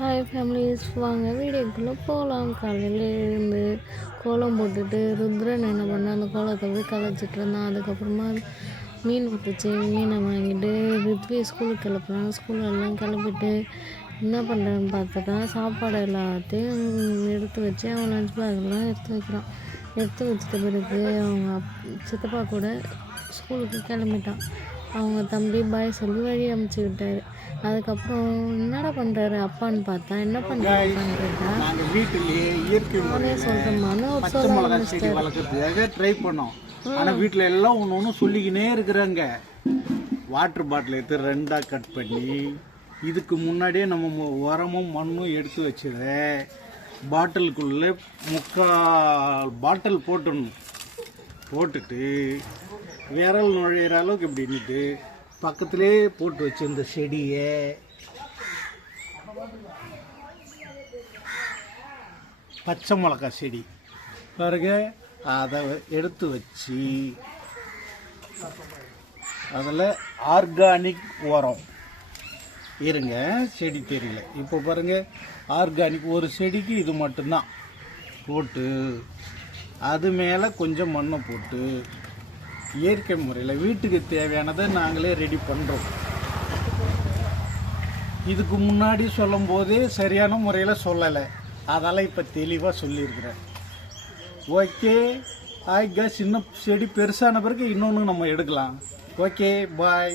Hi families, வாங்க வீடியோக்குள்ளே போகலாம். காலையில் எழுந்து கோலம் போட்டுட்டு ருத்ரன் என்ன பண்ணால் அந்த கோலத்தை போய் கலைச்சிட்டு இருந்தான். அதுக்கப்புறமா மீன் ஊற்றுச்சு, மீனை வாங்கிட்டு ரித்வி ஸ்கூலுக்கு கிளப்புறான். ஸ்கூலெல்லாம் கிளப்பிட்டு என்ன பண்ணுறேன்னு பார்த்துட்டா சாப்பாடு எல்லாத்தையும் எடுத்து வச்சு அவன் லஞ்ச் பேக்கெல்லாம் எடுத்து வைக்கிறான். எடுத்து வச்சிட்ட பிறகு அவங்க சித்தப்பா கூட ஸ்கூலுக்கு கிளம்பிட்டான். அவங்க தம்பி பாய் சொல்லி வழி அமுச்சு விட்டார். அதுக்கப்புறம் என்னடா பண்ணுறாரு அப்பான்னு பார்த்தா, என்ன பண்ணுறாருன்னு கேட்டால், நாங்கள் வீட்டிலேயே இயற்கை சொல்கிறோம்னு ஒரு பச்சை மிளகாய் செடி வளர்க்குறதுக்காக ட்ரை பண்ணோம். ஆனால் வீட்டில் எல்லாம் ஒன்று ஒன்று சொல்லிக்கினே இருக்கிறாங்க. வாட்டர் பாட்டில் எடுத்து ரெண்டாக கட் பண்ணி இதுக்கு முன்னாடியே நம்ம உரமும் மண்ணும் எடுத்து வச்சத பாட்டிலுக்குள்ளே 3/4 பாட்டில் போட்டுட்டு விரல் நுழையிற அளவுக்கு இப்படி நின்று பக்கத்திலே போட்டு வச்சிருந்த செடியை பச்சை மிளகாய் செடி பிறகு அதை எடுத்து வச்சு அதில் ஆர்கானிக் உரம் இருங்க, செடி தெரியல இப்போ பாருங்கள். ஆர்கானிக் ஒரு செடிக்கு இது மட்டும்தான் போட்டு அது மேலே கொஞ்சம் மண்ணை போட்டு இயற்கை முறையில் வீட்டுக்கு தேவையானதை நாங்களே ரெடி பண்ணுறோம். இதுக்கு முன்னாடி சொல்லும் போதே சரியான முறையில் சொல்லலை, அதெல்லாம் இப்போ தெளிவாக சொல்லியிருக்கிறேன். ஓகே ஆய்கா, சின்ன செடி பெருசான பிறகு இன்னொன்று நம்ம எடுக்கலாம். Okay bye.